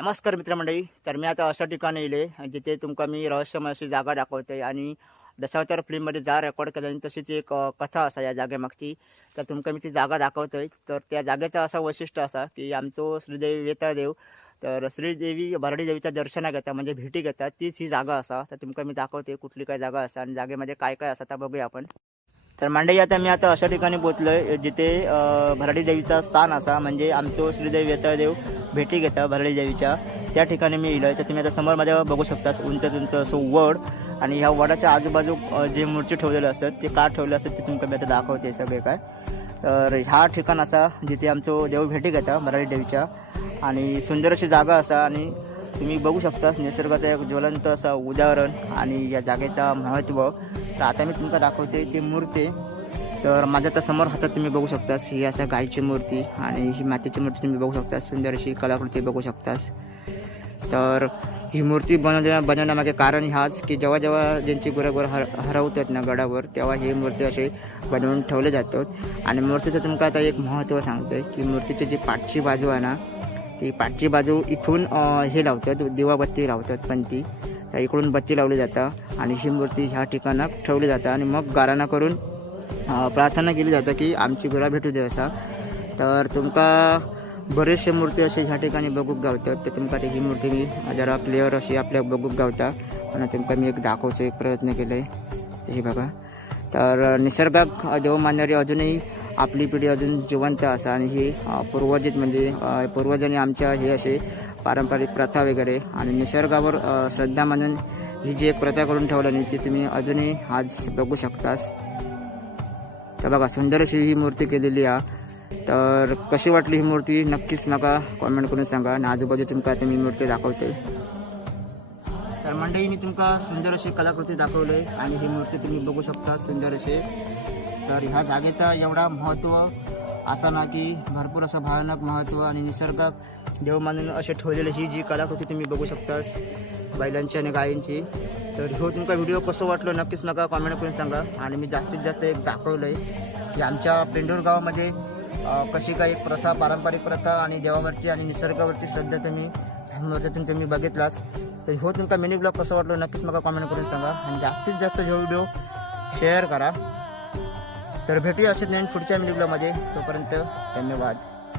नमस्कार मित्रमंडळी. तर मी आता अशा ठिकाणी येले जिथे तुमका मी रहस्यमय अशी जागा दाखवते आणि दशावतार फिल्ममध्ये जा रेकॉर्ड केल्याने तशीच एक कथा असा या जागेमागची. तर तुमका मी ती जागा दाखवतोय. तर त्या जागेचा असा वैशिष्ट्य असा की आमचो श्रीदेवी वेतादेव तर श्रीदेवी भरडी देवीच्या दर्शना घेता म्हणजे भेटी घेतात तीच ही जागा असा. तर तुमका मी दाखवते कुठली काय जागा असा आणि जागेमध्ये काय काय असा तर बघूया आपण. तर मंडळी आता मी आता अशा ठिकाणी पोचलोय जिथे भराडी देवीचा स्थान असा म्हणजे आमचो श्रीदेवी वेतादेव भेटी घेता भराडी देवीच्या. त्या ठिकाणी मी येलोय तर तुम्ही आता समोर माझ्या बघू शकता उंच उंच असं वड आणि ह्या वडाच्या आजूबाजू जे मूर्ती ठेवलेले असतात ते का ठेवले असतात ते तुमका मी आता दाखवते सगळे काय. तर ह्या ठिकाण असा जिथे आमचो देव भेटी घेता भराडी देवीच्या. आणि सुंदर अशी जागा असा आणि तुम्ही बघू शकता निसर्गाचं एक ज्वलंत असं उदाहरण आणि या जागेचा महत्त्व तर आता मी तुमका दाखवते ती मूर्ती. तर माझ्या तर समोर हातात तुम्ही बघू शकतास ही असं गायची मूर्ती आणि ही मातीची मूर्ती तुम्ही बघू शकता सुंदर अशी कलाकृती बघू शकतास तर ही मूर्ती बनवण्या बनवण्यामागे कारण ह्याच की जेव्हा जेव्हा ज्यांची गुरगुर हर हरवतात ना गडावर तेव्हा ही मूर्ती अशी बनवून ठेवले जातात. आणि मूर्तीचं तुमका आता एक महत्त्व सांगतोय की मूर्तीची जी पाठची बाजू आहे ना ती पाठची बाजू इथून हे लावतात दिवाबत्ती लावतात पण ती तर इकडून बत्ती लावली जातं आणि ही मूर्ती ह्या ठिकाणात ठेवली जातं आणि मग गाराणा करून प्रार्थना केली जातं की आमची गुरा भेटू दे असा. तर तुमका बरेचशे मूर्ती असे ह्या ठिकाणी बघूक गावतात. तर तुमका ती ही मूर्ती मी जरा क्लिअर अशी आपल्या बघूक गावता. आणि तुमका मी एक दाखवचो एक प्रयत्न केले हे बघा. तर निसर्गाक देव मानणारी अजूनही आपली पिढी अजून जिवंत असा आणि ही पूर्वजित म्हणजे पूर्वजांनी आमच्या हे असे पारंपरिक प्रथा वगैरे आणि निसर्गावर श्रद्धा म्हणून ही जी एक प्रथा करून ठेवली ती तुम्ही अजूनही आज बघू शकतास. तर बघा सुंदर अशी ही मूर्ती केलेली आहे तर कशी वाटली ही मूर्ती? नक्कीच नका कॉमेंट करून सांगा आणि आजूबाजू तुमका आता मी मूर्ती दाखवते. तर मंडळी मी तुमका सुंदर अशी कलाकृती दाखवली आणि ही मूर्ती तुम्ही बघू शकता सुंदर असे तर ह्या जागेचा एवढा महत्त्व असा ना की भरपूर असं भयानक महत्त्व आणि निसर्गात देव मानून असे ठेवलेली ही जी कलाकृती तुम्ही बघू शकतास बैलांची आणि गायींची. तर हो तुमका व्हिडिओ कसं वाटलो नक्कीच नका कॉमेंट करून सांगा. आणि मी जास्तीत जास्त एक दाखवलं आहे की आमच्या पेंडूर गावामध्ये कशी काय एक प्रथा पारंपरिक प्रथा आणि देवावरची आणि निसर्गावरची श्रद्धा तुम्ही ह्याच्यातून तुम्ही बघितलास. तर हो तुमका मिनी ब्लॉग कसं वाटलं नक्कीच मला कॉमेंट करून सांगा. आणि जास्तीत जास्त हे व्हिडिओ शेअर करा. तर भेटूया असेच नवीन पुढच्या मिनी ब्लॉगमध्ये तोपर्यंत धन्यवाद.